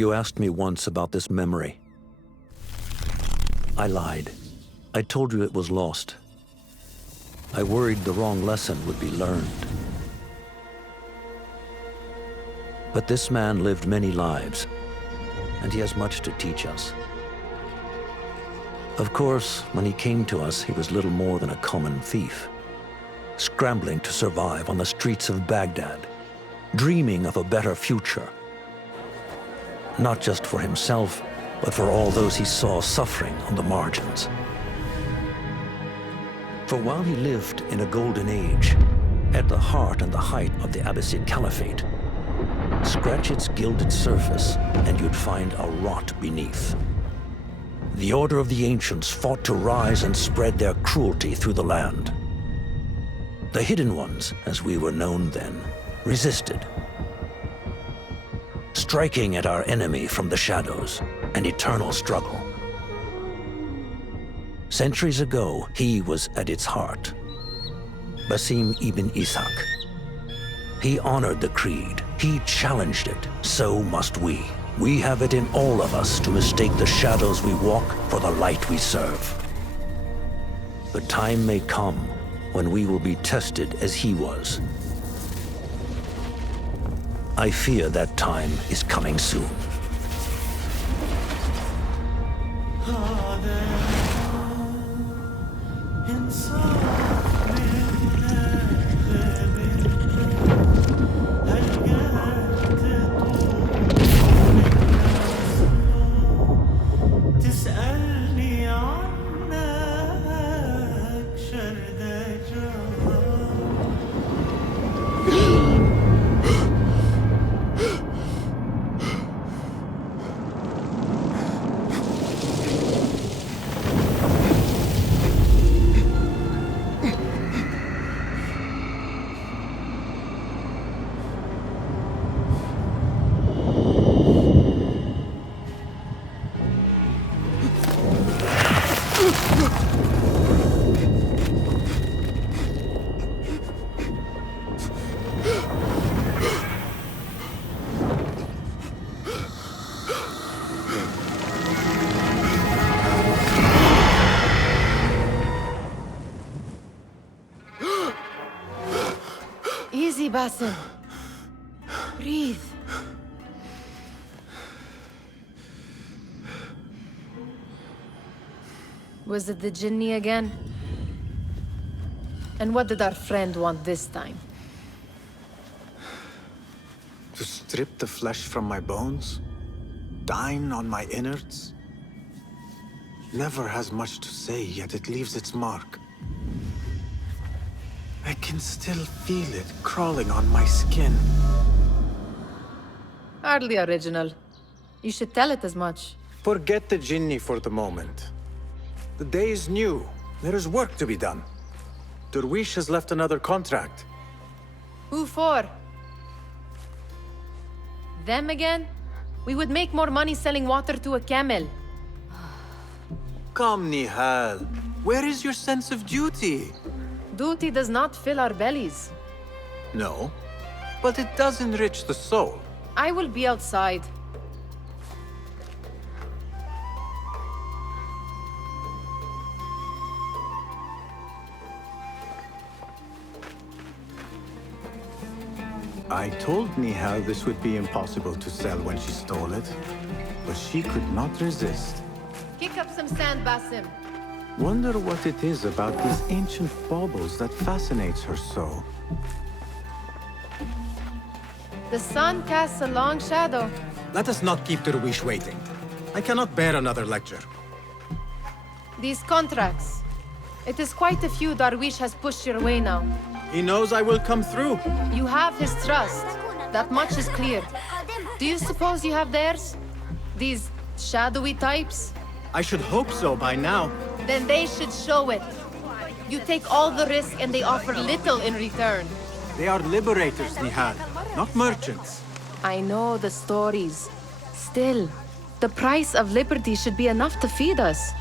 You asked me once about this memory. I lied. I told you it was lost. I worried the wrong lesson would be learned. But this man lived many lives, and he has much to teach us. Of course, when he came to us, he was little more than a common thief, scrambling to survive on the streets of Baghdad, dreaming of a better future. Not just for himself, but for all those he saw suffering on the margins. For while he lived in a golden age, at the heart and the height of the Abbasid Caliphate, scratch its gilded surface and you'd find a rot beneath. The Order of the Ancients fought to rise and spread their cruelty through the land. The Hidden Ones, as we were known then, resisted, striking at our enemy from the shadows, an eternal struggle. Centuries ago, he was at its heart, Basim ibn Ishaq. He honored the creed, he challenged it, so must we. We have it in all of us to mistake the shadows we walk for the light we serve. The time may come when we will be tested as he was. I fear that time is coming soon. Easy, Basim. Breathe. Was it the Jinni again? And what did our friend want this time? To strip the flesh from my bones? Dine on my innards? Never has much to say, yet it leaves its mark. I can still feel it crawling on my skin. Hardly original. You should tell it as much. Forget the Jinni for the moment. The day is new. There is work to be done. Derwish has left another contract. Who for? Them again? We would make more money selling water to a camel. Come, Nihal. Where is your sense of duty? Duty does not fill our bellies. No, but it does enrich the soul. I will be outside. I told Nihal this would be impossible to sell when she stole it, but she could not resist. Kick up some sand, Basim. Wonder what it is about these ancient baubles that fascinates her so. The sun casts a long shadow. Let us not keep Derwish waiting. I cannot bear another lecture. These contracts. It is quite a few Darwish has pushed your way now. He knows I will come through. You have his trust. That much is clear. Do you suppose you have theirs? These shadowy types? I should hope so by now. Then they should show it. You take all the risk and they offer little in return. They are liberators, Nihal, not merchants. I know the stories. Still, the price of liberty should be enough to feed us.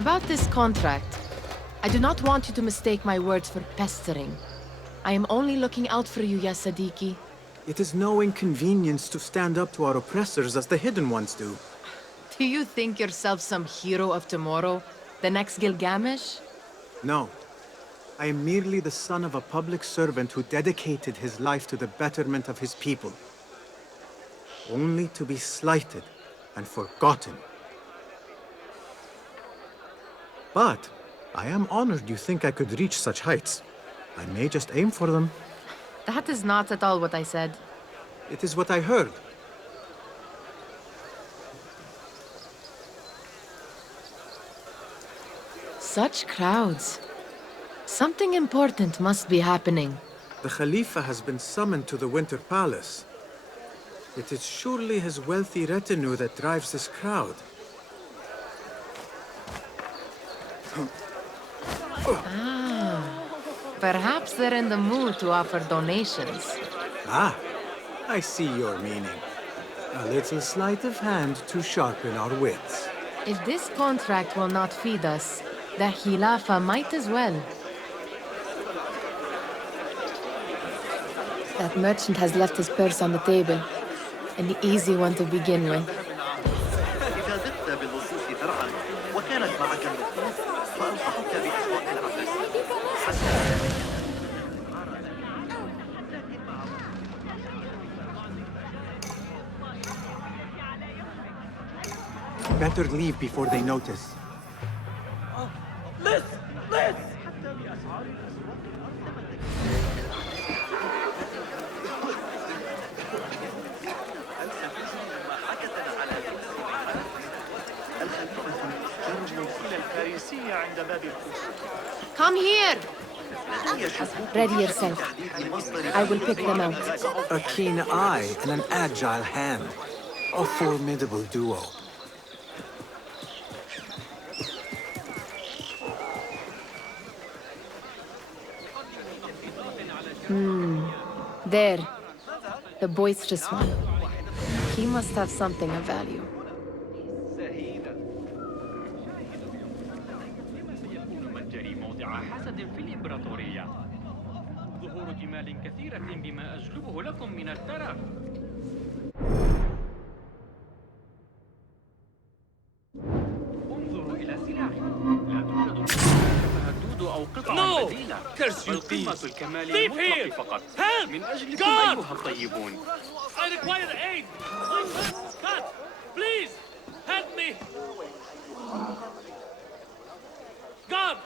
About this contract, I do not want you to mistake my words for pestering. I am only looking out for you, ya Sadiki. It is no inconvenience to stand up to our oppressors as the Hidden Ones do. Do you think yourself some hero of tomorrow? The next Gilgamesh? No. I am merely the son of a public servant who dedicated his life to the betterment of his people. Only to be slighted and forgotten. But I am honored you think I could reach such heights. I may just aim for them. That is not at all what I said. It is what I heard. Such crowds. Something important must be happening. The Khalifa has been summoned to the Winter Palace. It is surely his wealthy retinue that drives this crowd. Perhaps they're in the mood to offer donations. Ah, I see your meaning. A little sleight of hand to sharpen our wits. If this contract will not feed us, the Khilafa might as well. That merchant has left his purse on the table. An easy one to begin with. إذا ذقت باللصوص درعا وكانت معك النفوس فأنصحك بأسواق العباس. Better leave before they notice. Come here! Ready yourself. I will pick them out. A keen eye and an agile hand. A formidable duo. There. The boisterous one. He must have something of value. ظهور جمال كثيرة بما أجلبه لكم من الترف. انظروا إلى سلاحي. لا توجد تهدد أو قطعة بديلة. بل قمة الكمال المطلق فقط. من أجلكم أيها الطيبون. I require aid. My first cut. Please help me. God,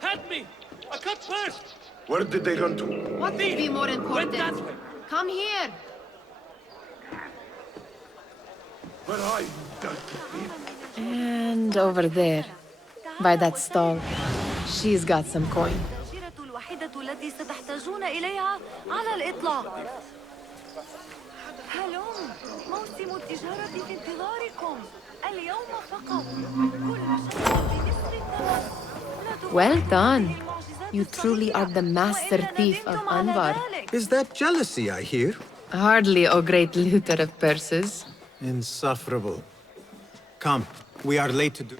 help me. A cut first. Where did they run to? What could be more important? Come here! Where are you, dirty thief? And over there, by that stall, she's got some coin. التأشيرة الوحيدة التي ستحتاجون إليها على الإطلاق. هلم، موسم التجارة في انتظاركم. اليوم فقط. كل شيء بنصف الثمن. Well done. You truly are the master thief of Anbar. Is that jealousy I hear? Hardly, O great looter of purses. Insufferable. Come, we are late to do...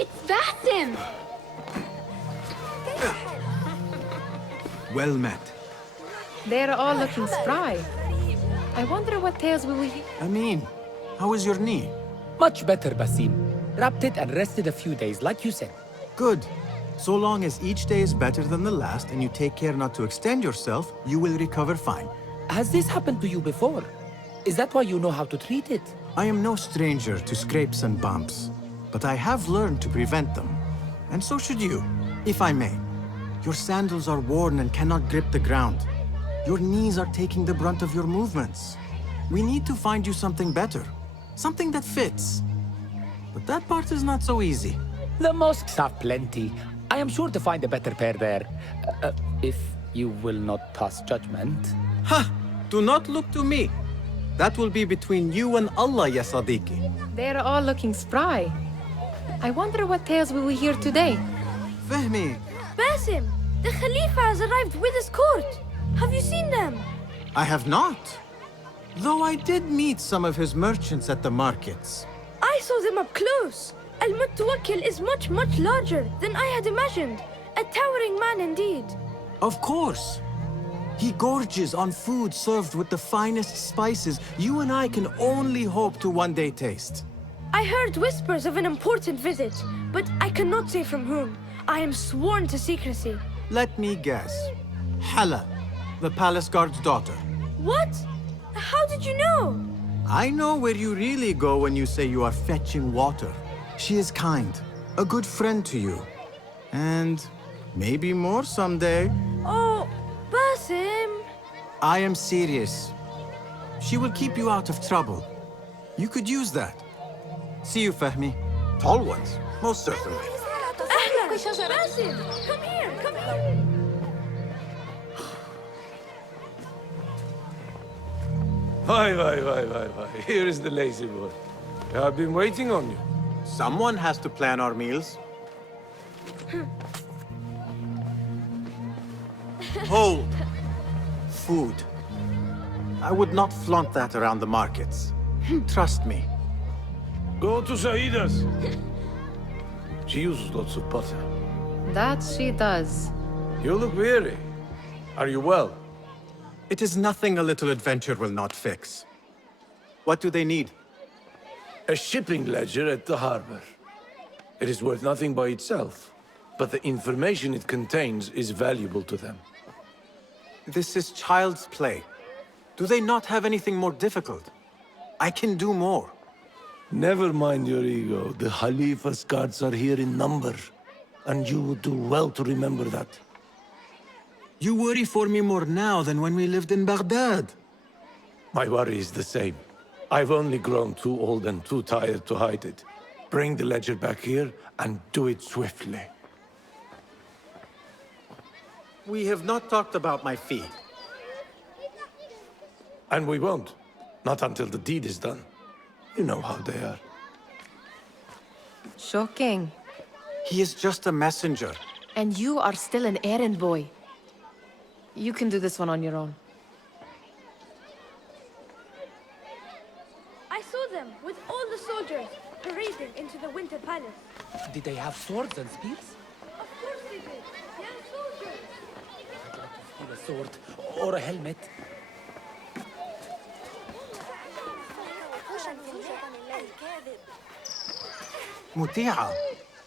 It's Basim! Well met. They're all looking spry. I wonder what tales we will hear. Amin, how is your knee? Much better, Basim. Wrapped it and rested a few days, like you said. Good. So long as each day is better than the last and you take care not to extend yourself, you will recover fine. Has this happened to you before? Is that why you know how to treat it? I am no stranger to scrapes and bumps, but I have learned to prevent them. And so should you, if I may. Your sandals are worn and cannot grip the ground. Your knees are taking the brunt of your movements. We need to find you something better. Something that fits. But that part is not so easy. The mosques have plenty. I am sure to find a better pair there. If you will not pass judgment. Ha! Do not look to me. That will be between you and Allah, ya Sadiqi. They're all looking spry. I wonder what tales we will hear today. Fahmi, Basim, the Khalifa has arrived with his court. Have you seen them? I have not. Though I did meet some of his merchants at the markets. I saw them up close. Al-Mutawakkil is much, much larger than I had imagined. A towering man indeed. Of course. He gorges on food served with the finest spices you and I can only hope to one day taste. I heard whispers of an important visit, but I cannot say from whom. I am sworn to secrecy. Let me guess. Hala, the palace guard's daughter. What? How did you know? I know where you really go when you say you are fetching water. She is kind, a good friend to you. And maybe more someday. Oh, Basim. I am serious. She will keep you out of trouble. You could use that. See you, Fahmi. Tall ones, most certainly. Basim, come here, come here. Why. Here is the lazy boy. I've been waiting on you. Someone has to plan our meals. Hold. Food. I would not flaunt that around the markets. Trust me. Go to Saida's. She uses lots of butter. That she does. You look weary. Are you well? It is nothing a little adventure will not fix. What do they need? A shipping ledger at the harbor. It is worth nothing by itself, but the information it contains is valuable to them. This is child's play. Do they not have anything more difficult? I can do more. Never mind your ego. The Khalifa's guards are here in number, and you would do well to remember that. You worry for me more now than when we lived in Baghdad. My worry is the same. I've only grown too old and too tired to hide it. Bring the ledger back here, and do it swiftly. We have not talked about my fee. And we won't. Not until the deed is done. You know how they are. Shocking. He is just a messenger. And you are still an errand boy. You can do this one on your own. I saw them with all the soldiers parading into the Winter Palace. Did they have swords and spears? Of course they did. They are soldiers. Steal a sword or a helmet. Muti'a,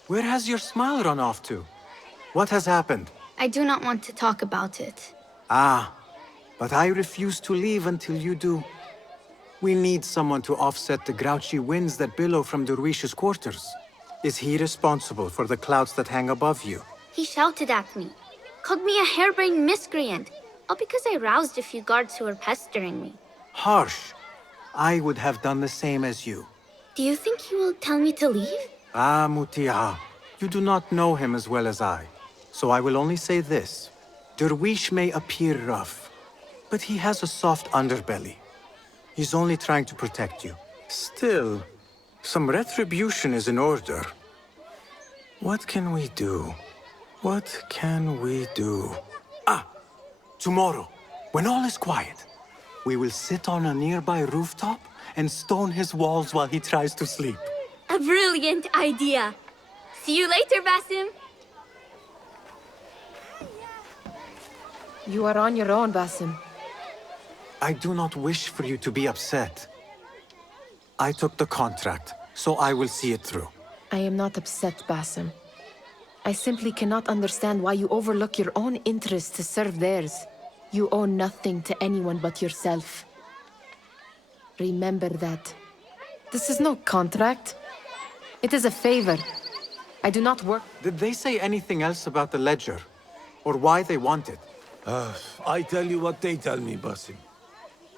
where has your smile run off to? What has happened? I do not want to talk about it. Ah, but I refuse to leave until you do. We need someone to offset the grouchy winds that billow from Derwish's quarters. Is he responsible for the clouds that hang above you? He shouted at me, called me a harebrained miscreant, all because I roused a few guards who were pestering me. Harsh. I would have done the same as you. Do you think he will tell me to leave? Ah, Muti'a, you do not know him as well as I. So I will only say this. Derwish may appear rough, but he has a soft underbelly. He's only trying to protect you. Still, some retribution is in order. What can we do? What can we do? Ah! Tomorrow, when all is quiet, we will sit on a nearby rooftop and stone his walls while he tries to sleep. A brilliant idea. See you later, Basim. You are on your own, Basim. I do not wish for you to be upset. I took the contract, so I will see it through. I am not upset, Basim. I simply cannot understand why you overlook your own interests to serve theirs. You owe nothing to anyone but yourself. Remember that. This is no contract. It is a favor. I do not work. Did they say anything else about the ledger? or why they want it. I tell you what they tell me, Basim.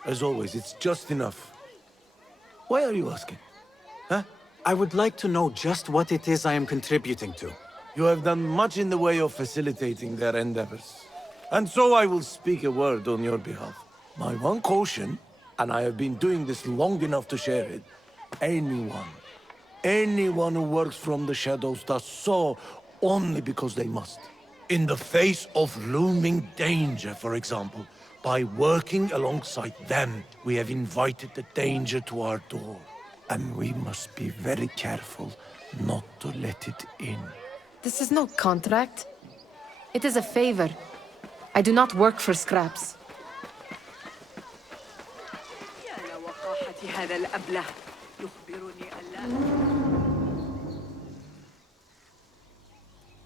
As always, it's just enough. Why are you asking? Huh? I would like to know just what it is I am contributing to. You have done much in the way of facilitating their endeavors. And so I will speak a word on your behalf. My one caution, and I have been doing this long enough to share it, anyone who works from the shadows does so only because they must. In the face of looming danger, for example, by working alongside them, we have invited the danger to our door. And we must be very careful not to let it in. This is no contract. It is a favor. I do not work for scraps.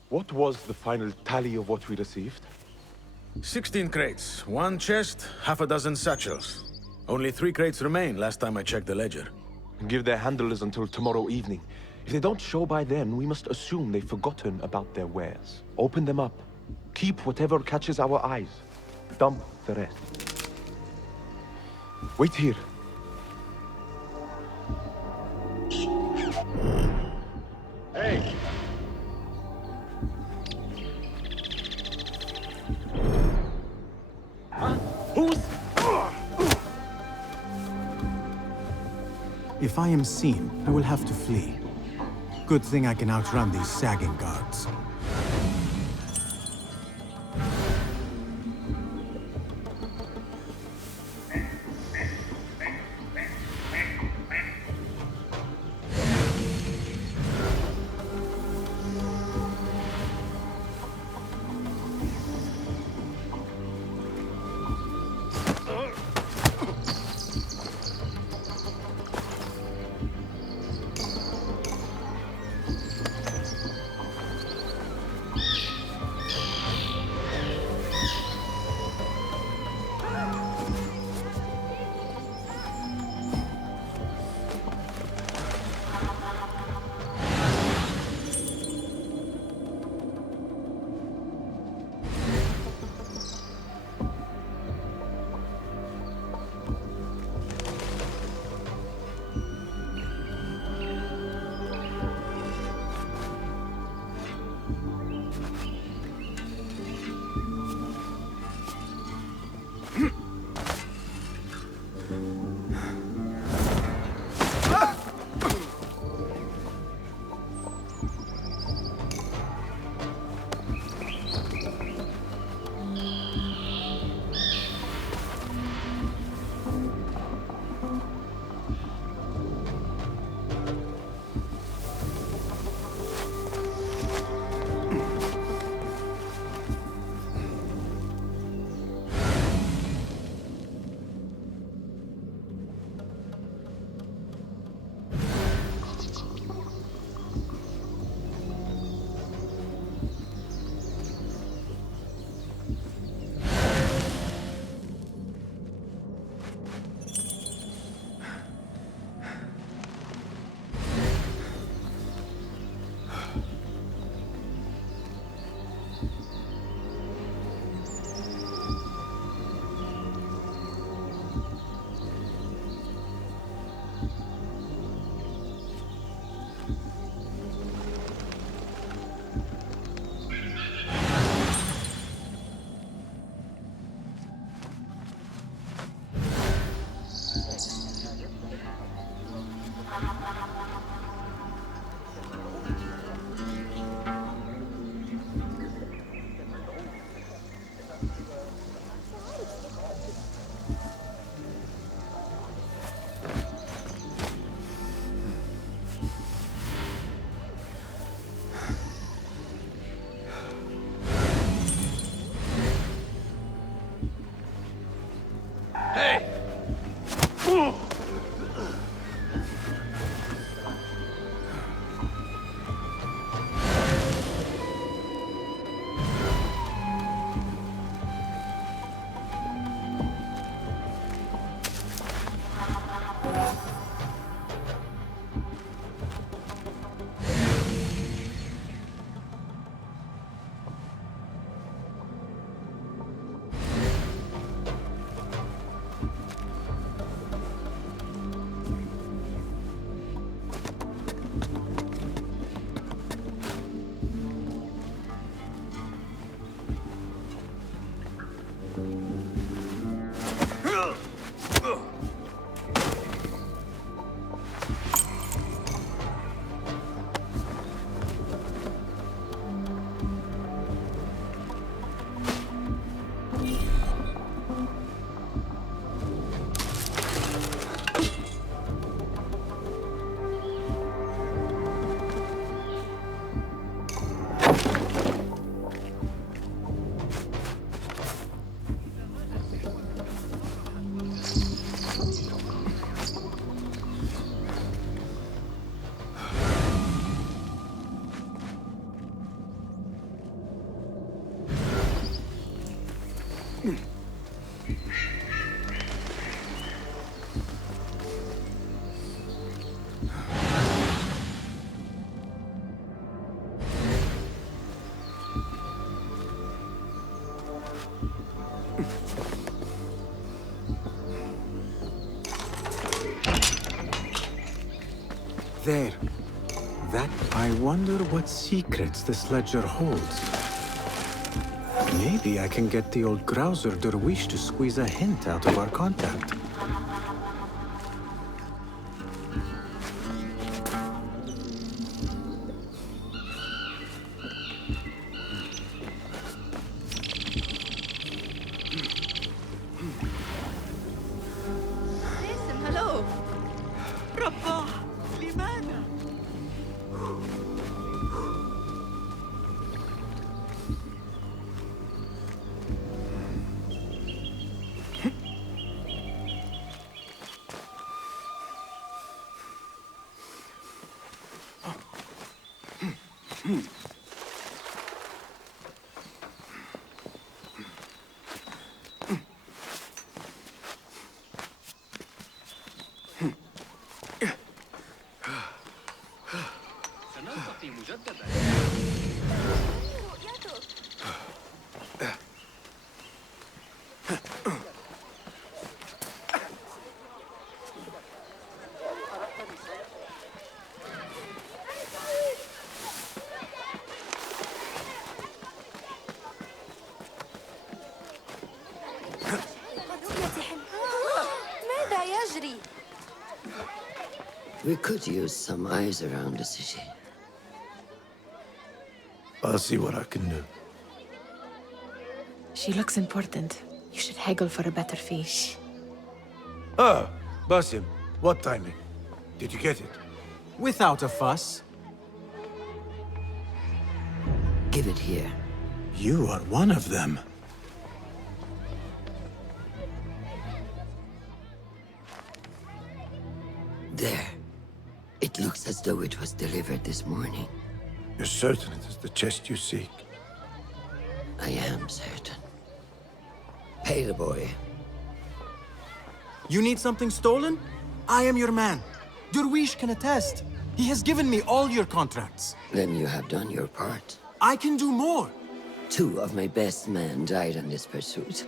What was the final tally of what we received? 16 crates, 1 chest, half a dozen satchels. Only 3 crates remain last time I checked the ledger. Give their handlers until tomorrow evening. If they don't show by then, we must assume they've forgotten about their wares. Open them up. Keep whatever catches our eyes. Dump the rest. Wait here. Hey! Huh? Who's... If I am seen, I will have to flee. Good thing I can outrun these sagging guards. There. I wonder what secrets this ledger holds. Maybe I can get the old grouser Derwish to squeeze a hint out of our contact. Hello. رباه لماذا؟ سنلتقي مجددا. ماذا يجري؟ We could use some eyes around the city. I'll see what I can do. She looks important. You should haggle for a better fee. Ah, Basim, what timing? Did you get it? Without a fuss. Give it here. You are one of them. There. It looks as though it was delivered this morning. You're certain it is the chest you seek? I am certain. Pay the boy. You need something stolen? I am your man. Derwish can attest. He has given me all your contracts. Then you have done your part. I can do more. 2 of my best men died on this pursuit.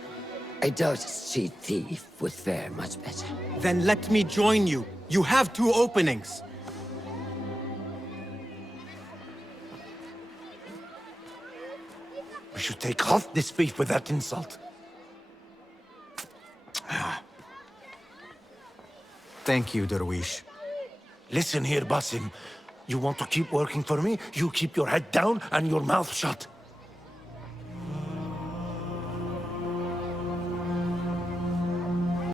I doubt a street thief would fare much better. Then let me join you. You have 2 openings. We should take half this beef with that insult. Thank you, Derwish. Listen here, Basim. You want to keep working for me? You keep your head down and your mouth shut.